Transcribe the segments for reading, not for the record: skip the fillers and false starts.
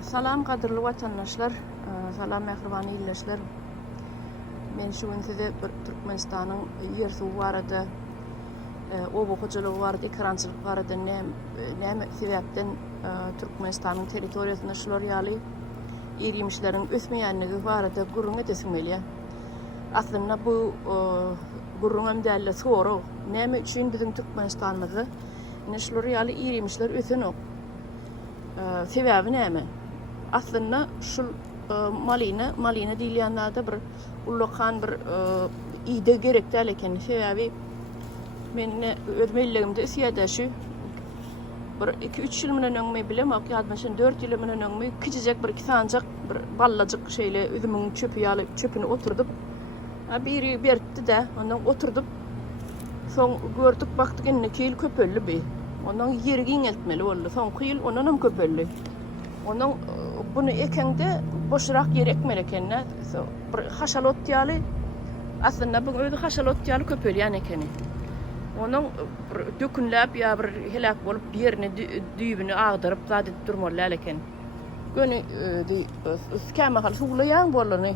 Salam kadırlı vatandaşlar, salam mehriban illəşlər. Men şu gün size Türkmenistan'ın yer suğu vardı, obuqçılığı vardı, ekrançılığı vardı. Ne sebepten Türkmenistan'ın teritoriyasında şular yali irimişlerin ösmeyenliği vardı, gurrun etesimeliye. Aslında bu gurrun emdelle soru. Ne için bizim Türkmenistan'ımızı ne şular yali irimişler ösün ok. Sebebi ne mi? Aslında şu malina diýilýänlerde bir ullakan bir ide gerek derleken sebebi men ödmelligimde isýada şu bir 2-3 ýyl menen öňme bilem ok ýadmaşyn 4 ýyl menen öňme kiçijek bir kisancak bir ballajyk şeýle özümiň çöpü ýaly çöpüni oturdup biri berdi de ondan oturduk soň gördük bakdyk enne kil köpelli bi ondan ýergi iňeltmeli boldy soň kil ondan hem köpelli ondan bunu ekende boşrak yer ekmelekenne bir haşalot ýaly aslında bu öýde haşalot ýaly köpeli ýany ekeni onun dökünläp ýa bir helak bolup ýerine düýbüni agdyryp zat durmaly eken göni käme hal suwlaýan bolany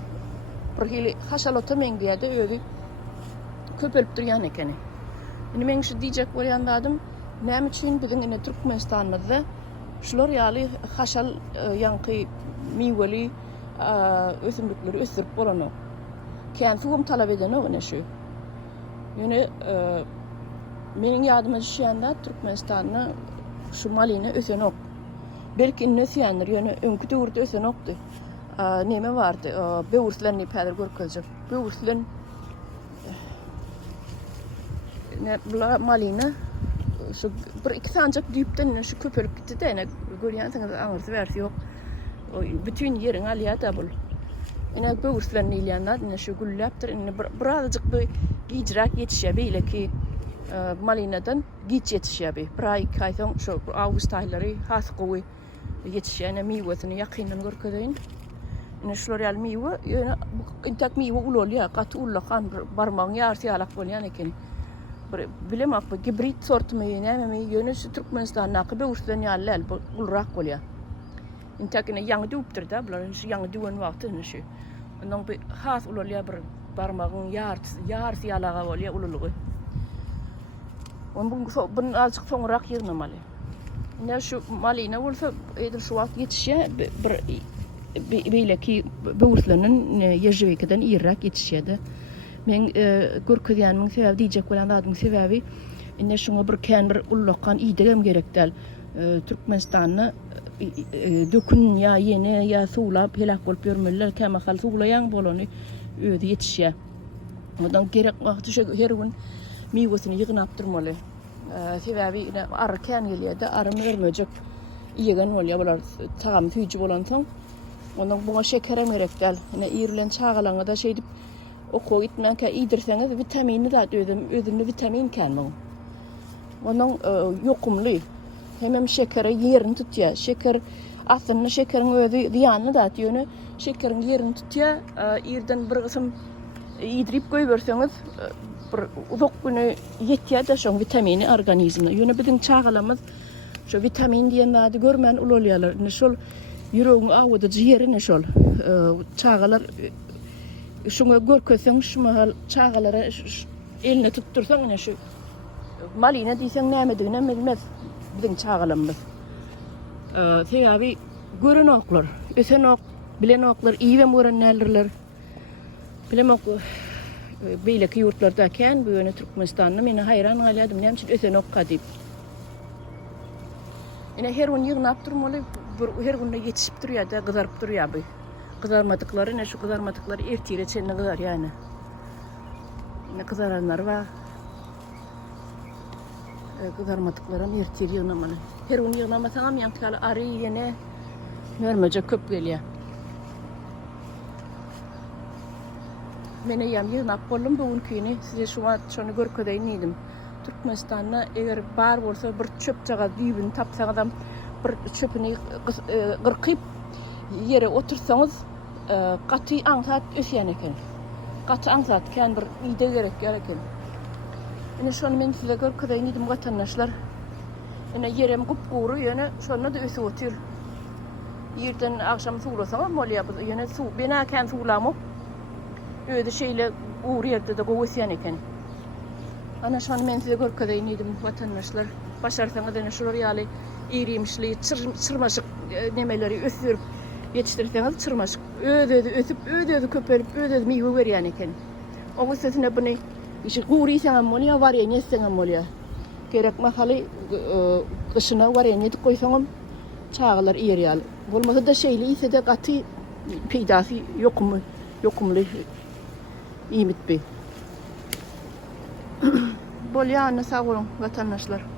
bir hili haşalota meňdiýede öýdi köpelip durýan ekeni indi men şu diýjek bolýandadım näme üçin biziň ine Türkmenistanymyzda şular ýaly haşal ýanky miweli ösümlikleri ösürüp bolany. Kän suwum talap edeni o ne şu. Ýöne meniň ýadyma düşýände Türkmenistanyň şu malini ösen ok. Belki nesýändir ýöne öňkü döwürde ösen okdy. Neme bardy? Böwürslerini päder görkezjek. Böwürslen ne bula malini şu bir iki sancak düýpden şu köpelip gitdi de görýänsiňiz aňyrsy bersi ýok. Bütün yerin alýada bul. Ine böwürslerini ilýänler, şu gülläpdir, ine birazjyk bir giýjirak ýetişýär beýle ki malinadan giç ýetişýär bir ay kaýsoň şu awgust aýlary has gowy ýetişýär, ine miwesini ýakyndan görkedeýin. Ine şular ýaly miwe, ýöne intak miwe ulolýar, gaty ullakan barmagyň ýarsy ýalak bolýan eken. Bilemek bu gibrit sortmy näme ýöne şu Türkmenistanyň böwürslerini ýaly ulrak bolýar. İntakine ýaňy düýpdir da, bular şu ýaňy düýen wagty şu. Ondan bir has ulolýar bir barmagyň ýarsy ýalaga bolýar ululugy. Onun bunun azıcık soňrak ýygnamaly. Ne şu malina bolsa edir şu wagt ýetişýär bir beýle ki böwürsleriniň ýeşewekden ýerrak ýetişýärdi. Men görkezýänmiň sebebi diýjek bolandadyň sebebi ine şuňa bir kän bir ullakan ýygdygem gerekdäl. Türkmenistanyny dökün ýa ýene ýa suwlap helak bolup ýörmeler käme hal suwlaýan bolany öýde ýetişýär. Ondan gerek wagty şu her gün miwesini ýygnap durmaly. Sebebi ine arry kän gelýärde arry vermejek ýegen bolýar bolar tagam tüýji bolan soň ondan buňa şekerem gerekdäl. Ine ýerilen çagalaňa da şeýdip okuw gitmän kä iýdirseňiz vitamini zat özünde vitamin känmi. Ondan ýokumly hemem şekeri yerini tutýar. Şeker aslında şekerin özü diýanly da ýöne şekerin yerini tutýar. Ýerden bir gysym ýydyryp goýberseňiz bir uzak güni ýetýär da şoň vitamini organizmine. Ýöne biziň çagalamyz şu vitamin diýenleri görmän ulolýarlar. Ne şol ýüregiň awady ýerine şol çagalar şuňa görkezseň şu mahal çagalara eline tuttursaň ne şu malina diýseň nämedigine bilmez biziň çagalamyz. Sebebi gören oklar, ösen ok, bilen oklar, iýem görenlerler. Bilemek beýle ki ýurtlarda kän bu ýöne Türkmenistanyň meni hayran galýadym näme üçin ösen ok diýip. Ine her gün ýygnap durmaly, her gün ýetişip durýar da gyzaryp durýar bu. Kızarmadıkları ne şu kızarmadıkları ertiyle çenine kızar yani. Ne kızaranlar var. Kızarmadıklarım ertiyle yığınamalı. Her gün yığınamasanam yankıyalı arı yine vermece köp geliyor. Mene yığınap bollum bugün köyüne size şu an şunu görkedeyniydim. Türkmenistan'da eğer bar olsa bir çöp çağa düğbünü tapsa adam bir çöpünü kırkıp yere otursanız gaty aňsat ösýän eken. Gaty aňsat kän bir ýyda gerek eken. Ine şonu men size görkedeýin vatandaşlar. Ine yerem gupgury ýöne şonu da ösüp otur. Yerden akşam suğlasam molya yine su bina kan suğlamı. Öyle şeyle uğrayırdı da govusyan eken. Ana şu an men size görkadayınıydım vatandaşlar. Başarsanız da şuraya yali irimişli çırmaşık nemeleri ösürüp yetiştirirseniz çırmaşık ödödü köpelip ödödü meyve veriyen eken. Onun sesine bunu işte uğraysan molya var ya nesen molya. Gerek mahali kışına var ya ne koysanım çağlar iyeriyal. Olmasa da şeyli ise de katı peydası yokumlu iyi mitbi. Bol yağını sağ olun vatandaşlar.